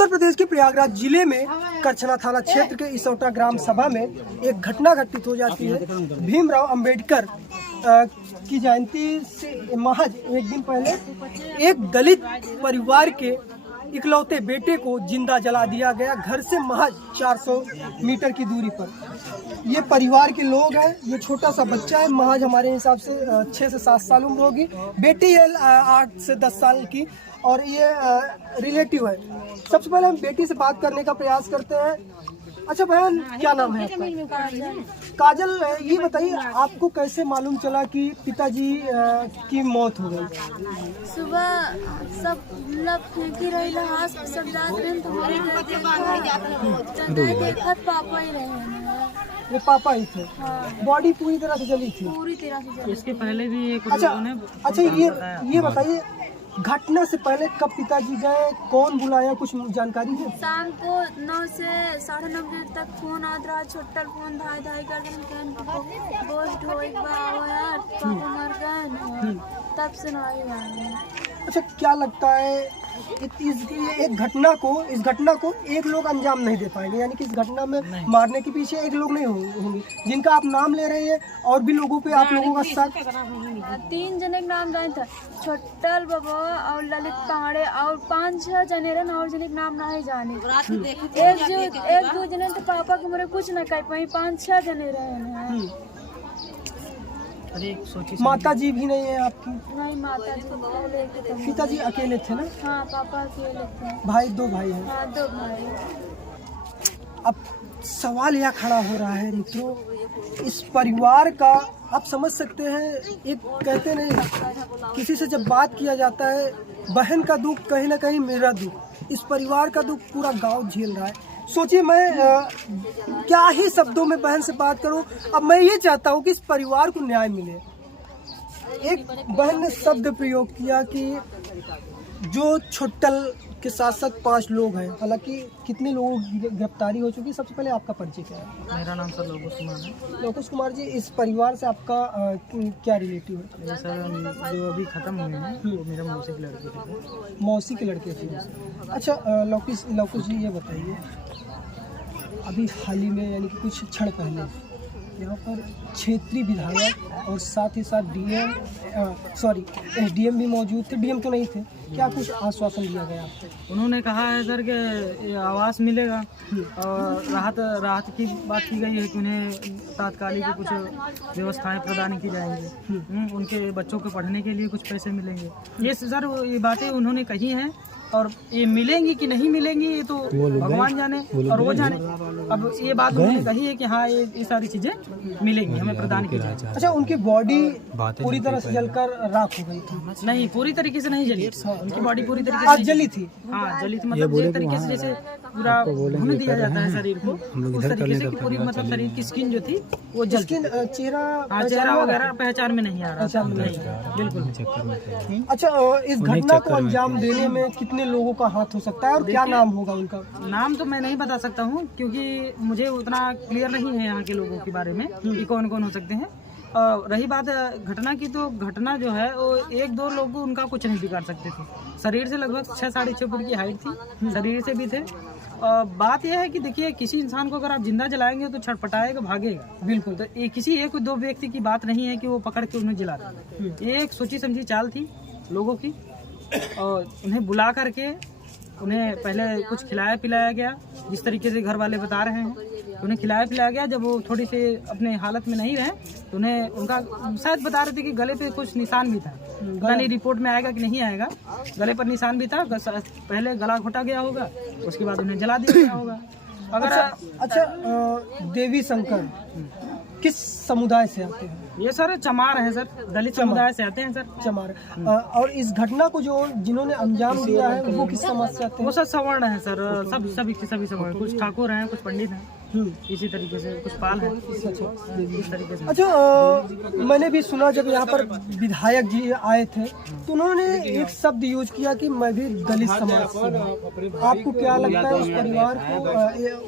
उत्तर प्रदेश के प्रयागराज जिले में करछना थाना क्षेत्र के इसौटा ग्राम सभा में एक घटना घटित हो जाती है। भीमराव अंबेडकर की जयंती से महज एक दिन पहले एक दलित परिवार के इकलौते बेटे को जिंदा जला दिया गया, घर से महज 400 मीटर की दूरी पर। ये परिवार के लोग हैं, ये छोटा सा बच्चा है, महज हमारे हिसाब से 6 से 7 साल उम्र होगी, बेटी है 8 से 10 साल की, और ये रिलेटिव है। सबसे पहले हम बेटी से बात करने का प्रयास करते हैं। अच्छा बहन, क्या नाम है आपका? काजल, ये बताइए आपको कैसे मालूम चला कि पिताजी की मौत हो गई? सुबह सब लब फेंकी रही हाथ सब जात रहे तो पापा ही रहे। ये पापा ही थे? हाँ। बॉडी पूरी तरह से जली थी? पूरी तरह से जली। इसके पहले भी कुछ अच्छा ये बताइए घटना से पहले कब पिताजी गए, कौन बुलाया, कुछ जानकारी है? शाम को 9 से 9:30 बजे तक फोन आता रहा, छोटा फोन धाई कर गोश्त हो एक बार यार पापा मर गए, तब से नहीं। अच्छा, क्या लगता है इस घटना को एक लोग अंजाम नहीं दे पाएंगे, यानी कि इस घटना में मारने के पीछे एक लोग नहीं होंगे जिनका आप नाम ले रहे हैं, और भी लोगों पे आप लोगों का शक? 3 जने के नाम जाने था, छोटल बाबा और ललित पांडे, और 5-6 जने रहे और जने के नाम नहीं जाने। एक दो जने तो पापा के मेरे कुछ न कह पाई, 5-6 जने रहे। माता जी भी नहीं है आपकी? नहीं, माता जी। पिताजी अकेले थे ना? हाँ, पापा अकेले थे। भाई 2 भाई हैं? हाँ, 2 भाई। अब सवाल यह खड़ा हो रहा है मित्रों, इस परिवार का आप समझ सकते हैं, एक कहते नहीं, किसी से जब बात किया जाता है, बहन का दुख कहीं ना कहीं मेरा दुख, इस परिवार का दुख पूरा गांव झेल रहा है। सोचिए, मैं क्या ही शब्दों में बहन से बात करूं। अब मैं ये चाहता हूं कि इस परिवार को न्याय मिले। एक बहन ने शब्द प्रयोग किया कि जो छोटल के साथ साथ 5 लोग हैं, हालांकि कितने लोगों की गिरफ्तारी हो चुकी है। सबसे पहले आपका परिचय क्या है? मेरा नाम सर लोकेश कुमार है। लोकेश कुमार जी, इस परिवार से आपका क्या रिलेटिव है? ये सर जो अभी खत्म हुए हैं वो मेरे मौसी के लड़के थे। मौसी के लड़के थे? अच्छा लोकेश जी, ये बताइए, अभी हाल ही में यानी कि कुछ क्षण पहले यहाँ पर क्षेत्रीय विधायक और साथ ही साथ एसडीएम भी मौजूद थे। डीएम तो नहीं थे, क्या कुछ आश्वासन दिया गया आपको? उन्होंने कहा है सर कि आवास मिलेगा, और राहत की बात की गई है कि उन्हें तात्कालिक कुछ व्यवस्थाएं प्रदान की जाएंगी, उनके बच्चों को पढ़ने के लिए कुछ पैसे मिलेंगे। ये सर ये बातें उन्होंने कही हैं, और ये मिलेंगी कि नहीं मिलेंगी ये तो भगवान जाने और वो जाने। अब ये बात उन्होंने कही है कि हाँ ये सारी चीजें मिलेंगी, हमें प्रदान की जाएगी। अच्छा, उनकी बॉडी पूरी तरह से जलकर राख हो गई थी? नहीं, पूरी तरीके से नहीं जली, उनकी बॉडी पूरी तरीके से जली थी? हाँ, जली थी, मतलब जिस तरीके से जैसे पूरा भून दिया जाता है शरीर को, उस तरीके से पूरी मतलब शरीर की स्किन जो थी वो जल, चेहरा वगैरह पहचान में नहीं आ रहा था, बिल्कुल। अच्छा, इस घटना को अंजाम देने में कितने लोगों का हाथ हो सकता है, और क्या नाम होगा उनका? नाम तो मैं नहीं बता सकता हूँ, क्योंकि मुझे उतना क्लियर नहीं है यहाँ के लोगों के बारे में कि कौन कौन हो सकते हैं। रही बात घटना की, तो घटना जो है वो 1-2 लोग उनका कुछ नहीं बिगाड़ सकते थे। शरीर से लगभग 6-6.5 फुट की हाइट थी, शरीर से भी थे। बात यह है कि देखिए, किसी इंसान को अगर आप जिंदा जलाएंगे तो छटपटाएगा, भागेगा, बिल्कुल। तो ये किसी 1-2 व्यक्ति की बात नहीं है कि वो पकड़ के उन्हें जला दें। ये एक सोची समझी चाल थी लोगों की, और उन्हें बुला करके उन्हें पहले कुछ खिलाया पिलाया गया, जिस तरीके से घर वाले बता रहे हैं, उन्हें खिलाया पिलाया गया। जब वो थोड़ी सी अपने हालत में नहीं रहे तो उन्हें उनका शायद बता रहे थे कि गले पे कुछ निशान भी था, गले रिपोर्ट में आएगा कि नहीं आएगा, गले पर निशान भी था। पहले गला घोटा गया होगा, उसके बाद उन्हें जला दिया गया होगा। अगर अच्छा, देवी शंकर किस समुदाय से आते हैं? ये सर चमार है सर, दलित समुदाय से आते हैं सर, चमार। और इस घटना को जिन्होंने अंजाम दिया है वो किस समाज से आते हैं? वो सर सवर्ण है सर, सभी सवर्ण, कुछ ठाकुर हैं, कुछ पंडित हैं, इसी तरीके से कुछ पाल है, इस तरीके से। अच्छा, मैंने भी सुना जब यहाँ पर विधायक जी आए थे तो उन्होंने एक शब्द यूज किया कि मैं भी दलित समाज से हूँ। आपको क्या लगता है, उस परिवार को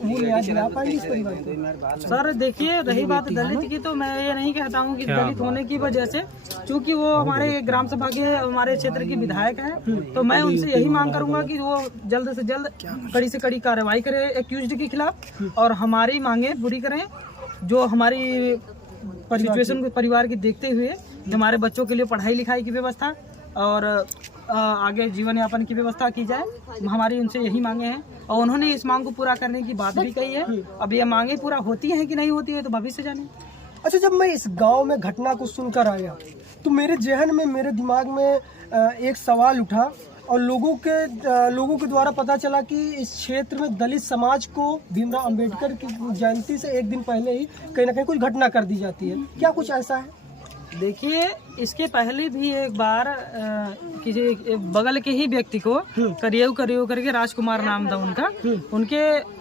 वो न्याय दिला पाएंगे इस परिवार को? सर देखिए, रही बात दलित की, तो मैं ये नहीं कहता हूँ हूँ कि दलित होने की वजह से, चूंकि वो हमारे ग्राम सभा के हमारे क्षेत्र की विधायक हैं, तो मैं उनसे यही मांग करूंगा कि वो जल्द से जल्द कड़ी से कड़ी कार्रवाई करें एक्यूज्ड के खिलाफ और हमारी मांगे पूरी करें, जो हमारी सिचुएशन परिवार की देखते हुए हमारे बच्चों के लिए पढ़ाई लिखाई की व्यवस्था और आगे जीवन यापन की व्यवस्था की जाए। हमारी उनसे यही मांगे हैं और उन्होंने इस मांग को पूरा करने की बात भी कही है। अब ये मांगे पूरा होती हैं कि नहीं होती है तो भविष्य जाने। अच्छा, जब मैं इस गांव में घटना को सुनकर आया तो मेरे जहन में, मेरे दिमाग में एक सवाल उठा और लोगों के द्वारा पता चला कि इस क्षेत्र में दलित समाज को भीमराव अंबेडकर की जयंती से एक दिन पहले ही कहीं ना कहीं कुछ घटना कर दी जाती है। क्या कुछ ऐसा है? देखिए, इसके पहले भी एक बार किसी बगल के ही व्यक्ति को करियो करके राजकुमार नाम था उनका,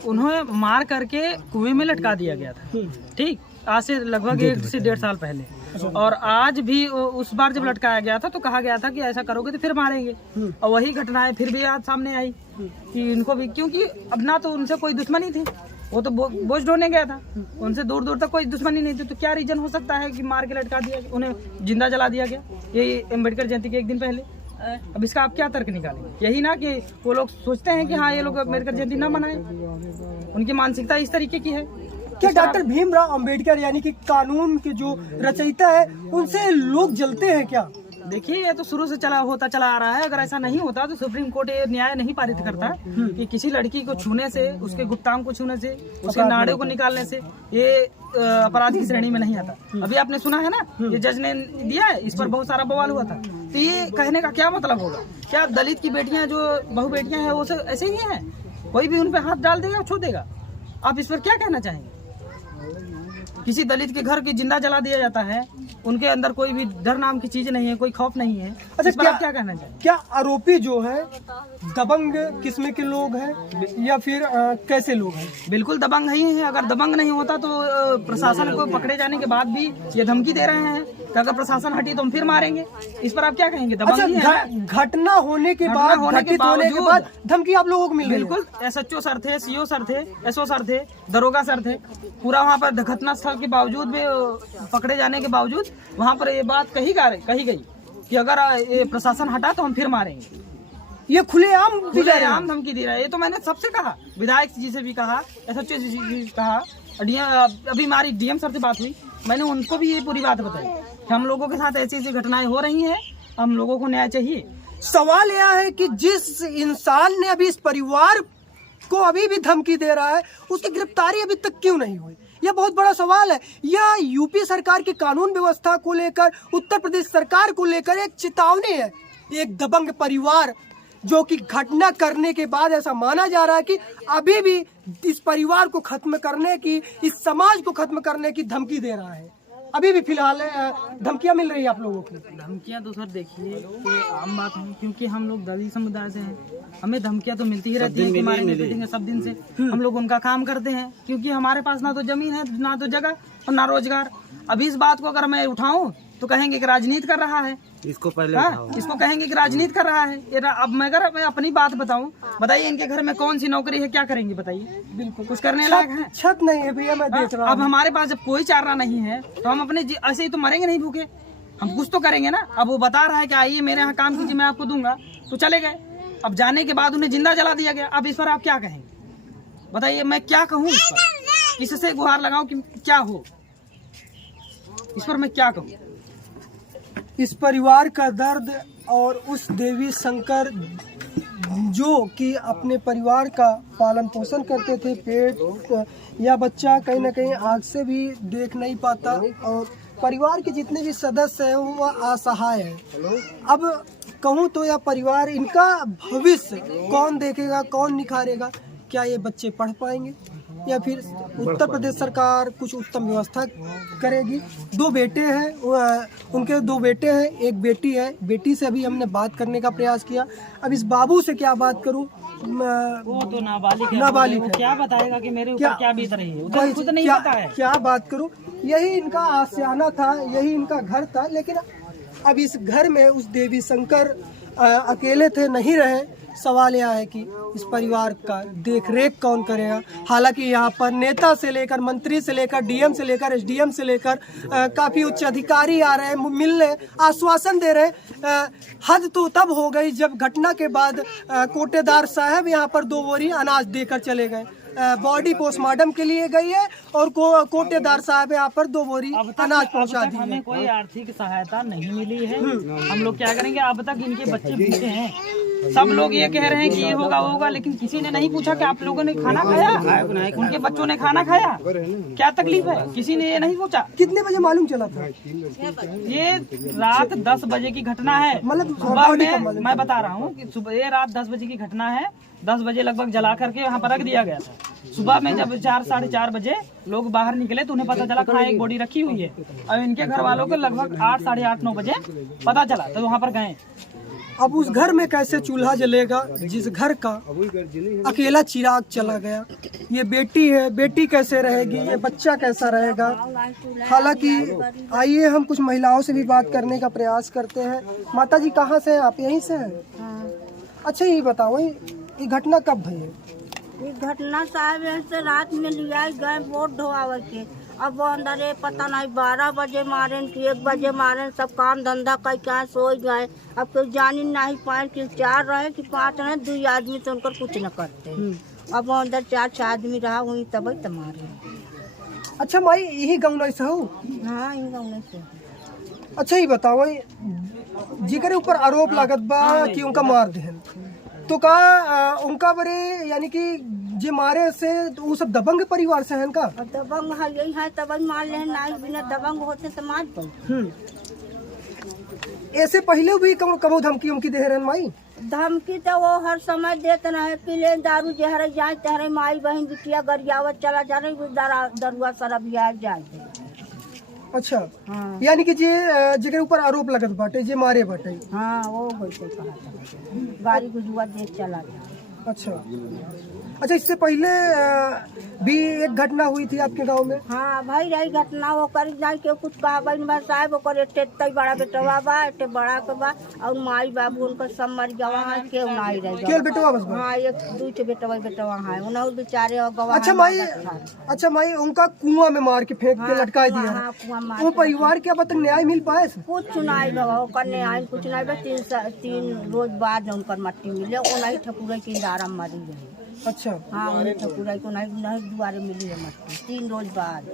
उन्हें मार करके कुएं में लटका दिया गया था। ठीक, आज से लगभग 1 से 1.5 साल पहले। और आज भी उस बार जब लटकाया गया था तो कहा गया था कि ऐसा करोगे तो फिर मारेंगे, और वही घटनाएं फिर भी आज सामने आई कि इनको भी, क्योंकि अब ना तो उनसे कोई दुश्मनी थी, वो तो बोझ ढोने गया था, उनसे दूर दूर तक कोई दुश्मनी नहीं थी, तो क्या रीजन हो सकता है कि मार के लटका दिया, उन्हें जिंदा जला दिया गया ये अम्बेडकर जयंती के एक दिन पहले। अब इसका आप क्या तर्क निकालेंगे? यही ना कि वो लोग सोचते हैं कि हाँ ये लोग अम्बेडकर जयंती ना मनाएं, उनकी मानसिकता इस तरीके की है। क्या डॉक्टर भीमराव अंबेडकर यानी कि कानून के जो रचयिता है उनसे लोग जलते हैं क्या? देखिए, ये तो शुरू से होता चला आ रहा है। अगर ऐसा नहीं होता तो सुप्रीम कोर्ट ये न्याय नहीं पारित करता कि किसी लड़की को छूने से, उसके गुप्तांग को छूने से, उसके नाड़े को निकालने से ये अपराध की श्रेणी में नहीं आता। अभी आपने सुना है ना, ये जज ने दिया है, इस पर बहुत सारा बवाल हुआ था। तो ये कहने का क्या मतलब होगा? क्या दलित की बेटियां जो बहु बेटियां हैं वो ऐसे ही हैं? कोई भी उन पे हाथ डाल देगा, छू देगा? आप इस पर क्या कहना चाहेंगे? किसी दलित के घर की जिंदा जला दिया जाता है, उनके अंदर कोई भी डर नाम की चीज नहीं है, कोई खौफ नहीं है। अच्छा, इस पर आप क्या कहना चाहिए? क्या आरोपी जो है दबंग किस्म के लोग हैं या फिर कैसे लोग हैं? बिल्कुल दबंग ही है। अगर दबंग नहीं होता तो प्रशासन को पकड़े जाने के बाद भी ये धमकी दे रहे हैं कि अगर प्रशासन हटी तो हम फिर मारेंगे। इस पर आप क्या कहेंगे? दबंग ही है। घटना होने के बाद धमकी आप लोगों को मिल रही है? बिल्कुल, SHO सर थे, CO सर थे, SO सर थे, दरोगा सर थे, पूरा वहाँ पर घटना स्थल के बावजूद भी, पकड़े जाने के बावजूद वहाँ पर ये बात कही गई कि अगर ये प्रशासन हटा तो हम फिर मारेंगे। ये खुलेआम धमकी दे रहा है। ये तो मैंने सबसे कहा, विधायक जी से भी कहा, SHO जी से भी कहा, अभी हमारी DM सर से बात हुई, मैंने उनको भी ये पूरी बात बताई कि हम लोगों के साथ ऐसी ऐसी घटनाएं हो रही हैं, हम लोगों को न्याय चाहिए। सवाल यह है कि जिस इंसान ने अभी इस परिवार को अभी भी धमकी दे रहा है, उसकी गिरफ्तारी अभी तक क्यों नहीं हुई? यह बहुत बड़ा सवाल है। यह यूपी सरकार की कानून व्यवस्था को लेकर, उत्तर प्रदेश सरकार को लेकर एक चेतावनी है। एक दबंग परिवार जो कि घटना करने के बाद ऐसा माना जा रहा है कि अभी भी इस परिवार को खत्म करने की, इस समाज को खत्म करने की धमकी दे रहा है। अभी भी फिलहाल धमकियां मिल रही है आप लोगों की? धमकियां तो सर देखिए ये आम बात है, क्योंकि हम लोग दलित समुदाय से हैं, हमें धमकियां तो मिलती ही रहती है कि मारेंगे पीटेंगे। सब दिन से हम लोग उनका काम करते हैं, क्योंकि हमारे पास ना तो जमीन है, ना तो जगह और ना रोजगार। अभी इस बात को अगर मैं उठाऊं तो कहेंगे कि राजनीति कर रहा है, इसको पहले इसको कहेंगे कि राजनीति कर रहा है। अब मैं अगर मैं अपनी बात बताऊं, बताइए इनके घर में कौन सी नौकरी है, क्या करेंगे बताइए? बिल्कुल कुछ करने लायक है? छत नहीं है भैया, मैं देख रहा हूं। अब हमारे पास जब कोई चारा नहीं है तो हम अपने ऐसे ही तो मरेंगे नहीं भूखे, हम कुछ तो करेंगे ना। अब वो बता रहा है कि आइए मेरे यहाँ काम कीजिए, मैं आपको दूंगा, तो चले गए। अब जाने के बाद उन्हें जिंदा जला दिया गया। अब इस पर आप क्या कहेंगे बताइए? मैं क्या कहूँ इस पर? किससे गुहार लगाऊं कि क्या हो? इस पर मैं क्या कहूँ? इस परिवार का दर्द और उस देवी शंकर जो कि अपने परिवार का पालन पोषण करते थे, पेट या बच्चा कहीं ना कहीं आँख से भी देख नहीं पाता, और परिवार के जितने भी सदस्य हैं वह असहाय हैं। अब कहूँ तो यह परिवार, इनका भविष्य कौन देखेगा, कौन निखारेगा? क्या ये बच्चे पढ़ पाएंगे या फिर उत्तर प्रदेश सरकार कुछ उत्तम व्यवस्था करेगी? 2 बेटे हैं, उनके 2 बेटे हैं, एक बेटी है। बेटी से अभी हमने बात करने का प्रयास किया। अब इस बाबू से क्या बात करूं? वो तो नाबालिग है, क्या बताएगा कि मेरे ऊपर क्या बीत रही है? उसे खुद नहीं पता है। क्या बात करूं? यही इनका आशियाना था, यही इनका घर था, लेकिन अब इस घर में उस देवी शंकर अकेले थे, नहीं रहे। सवाल यह है कि इस परिवार का देख रेख कौन करेगा? हालांकि यहाँ पर नेता से लेकर मंत्री से लेकर डीएम से लेकर एसडीएम से लेकर काफ़ी उच्च अधिकारी आ रहे हैं, मिलने आश्वासन दे रहे हैं। हद तो तब हो गई जब घटना के बाद कोटेदार साहब यहाँ पर 2 बोरी अनाज देकर चले गए। बॉडी पोस्टमार्टम के लिए गई है और कोटेदार साहब यहाँ पर 2 बोरी अनाज पहुँचा दी है। हमें कोई आर्थिक सहायता नहीं मिली है। हम लोग क्या करेंगे? अब तक इनके बच्चे भूखे हैं। सब लोग ये कह रहे हैं कि ये होगा वो होगा, लेकिन किसी ने नहीं पूछा कि आप लोगों ने खाना खाया, उनके बच्चों ने खाना खाया, क्या तकलीफ है? किसी ने ये नहीं पूछा। कितने बजे मालूम चला था? ये रात 10 बजे की घटना है। मतलब सुबह में मैं बता रहा हूँ कि सुबह ये रात 10 बजे की घटना है। 10 बजे लगभग जला करके वहाँ पर रख दिया गया था। सुबह में जब 4 साढ़े 4 बजे लोग बाहर निकले तो उन्हें पता चला कहाँ एक बॉडी रखी हुई है। और इनके घर वालों को लगभग 8 साढ़े 8 9 बजे पता चला तो वहाँ पर गए। अब उस घर में कैसे चूल्हा जलेगा जिस घर का अकेला चिराग चला गया? ये बेटी है, बेटी कैसे रहेगी? ये बच्चा कैसा रहेगा? हालांकि आइए हम कुछ महिलाओं से भी बात करने का प्रयास करते हैं। माता जी कहाँ से हैं आप? यहीं से हैं? अच्छा ये बताओ ये घटना कब भई है? ये घटना साहब ऐसे रात में लिया गए वोट ढोआवे के। अब वो अंदर पता नहीं 12 बजे मारे कि 1 बजे मारे, सब काम धंधा कर क्या सो गए। अब कोई जान ही नहीं पाए कि 4 रहे कि 5 रहे, 2 आदमी तो उनकर कुछ न करते। अब वो अंदर 4 आदमी रहा हुई तब मारे। अच्छा माई यही गाँव नहीं से हो? हाँ यही गाँव नहीं से। अच्छा ये बताओ जिकर ऊपर आरोप लागत बा कि उनका मार देहन, तो का उनका बरे यानी कि जे मारे से तो वो सब दबंग परिवार से हैं का? दबंग है यही है, तब मार ले नहीं, बिना दबंग होते तो मार पाओ। ऐसे पहले भी कबो धमकी उमकी दे रहन माई? धमकी तो वो हर समय देते रहे कि ले दारू जहर जाए तहरे माई बहन बिटिया गरियावत चला जा रही दरुआ शराब जाए। अच्छा हाँ। यानी कि जे जेकर ऊपर आरोप लगत बाटे जे मारे बाटे। हाँ वो वैसे कहा था, गाड़ी गुजुआ देख चला था। अच्छा अच्छा इससे पहले भी एक घटना हुई थी आपके गांव में? हाँ भाई रही घटना वो करी जाए के कुछ कहा बहन भाई साहब ओकर एटे बड़ा बेटवा बा, एटे बड़ा के बा और माई बाबू उनका सब मर गवा है, केव नहीं रह केवल बेटवा बस? हाँ 1 2 बेटवा है उन्होंने बेचारे गवा। अच्छा माई उनका कुआं में मार के फेंक के लटका दिया। हाँ कुआं मार। वो परिवार के अब तक न्याय मिल पाए? कुछ नहीं बा ओकर न्याय कुछ नहीं बा। 3 रोज बाद उनकर मट्टी मिले उन्हीं ठकुरा के दारा मरी रही। अच्छा हाँ उन्हें ठकुराई को नहीं दुआरे मिली है मट्टी 3 रोज बाद।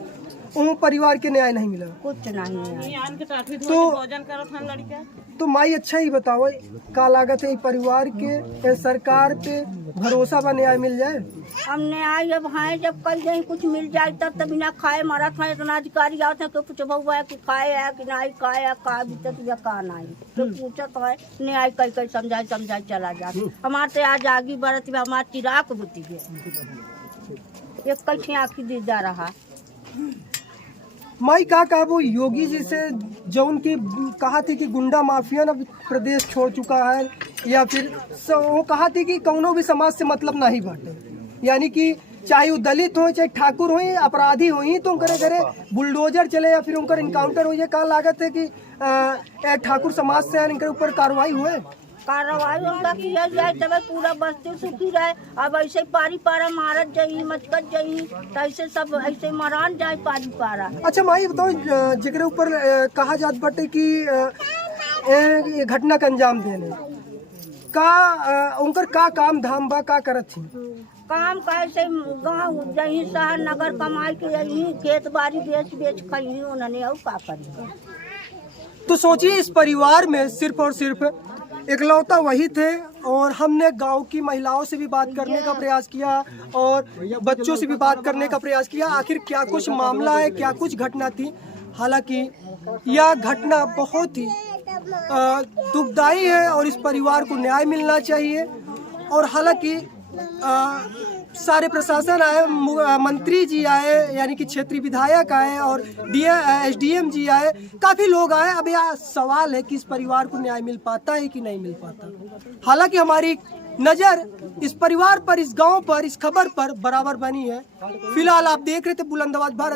उन परिवार के न्याय नहीं मिला? कुछ नहीं। तो माई अच्छा ही बताओ का लागत है परिवार के सरकार पे भरोसा बा न्याय मिल जाए? हम न्याय जब है जब कल जाए कुछ मिल जाए तब बिना खाए मरा था। इतना अधिकारी आते हैं कि कुछ बहुआ है कि खाए है कि नहीं खाए है का बीतत या का नहीं तो पूछत है न्याय कई समझाए चला जाए। हमारे से आज आगे बढ़त हमारे चिराग बुती गए एक कैसे आँखी दी जा रहा। माई का वो योगी जी से जौन की कहा थी कि गुंडा माफिया अब प्रदेश छोड़ चुका है, या फिर वो कहा थी कि कौनो भी समाज से मतलब नहीं बाटे, यानी कि चाहे वो दलित हो चाहे ठाकुर हो अपराधी हो तो उनके घरे बुलडोजर चले या फिर उनका इनकाउंटर हो। ये का लागत है कि ठाकुर समाज से इनके ऊपर कार्रवाई हुए? कार्रवाई उनका किया जाए तब पूरा बस्ती सुखी रहे। अब ऐसे पारी पारा मारत जाई मत कर जाई तो ऐसे सब ऐसे मरान जाए पारी पारा। अच्छा माई बताओ जेकरे ऊपर कहा जात बाटे कि ये घटना का अंजाम देने का उनकर का काम धाम बा का करत थी? काम कैसे गाँव जही शहर नगर कमाई के यही खेत बाड़ी बेच खही उन्होंने और का करी। तो सोचिए इस परिवार में सिर्फ और सिर्फ इकलौता वही थे, और हमने गांव की महिलाओं से भी बात करने का प्रयास किया और बच्चों से भी बात करने का प्रयास किया आखिर क्या कुछ मामला है, क्या कुछ घटना थी। हालांकि यह घटना बहुत ही दुखदायी है और इस परिवार को न्याय मिलना चाहिए। और हालांकि सारे प्रशासन आए, मंत्री जी आए यानी कि क्षेत्रीय विधायक आए और एसडीएम जी आए, काफ़ी लोग आए। अब यह सवाल है कि इस परिवार को न्याय मिल पाता है कि नहीं मिल पाता। हालांकि हमारी नज़र इस परिवार पर, इस गांव पर, इस खबर पर बराबर बनी है। फिलहाल आप देख रहे थे बुलंद आवाज भारत।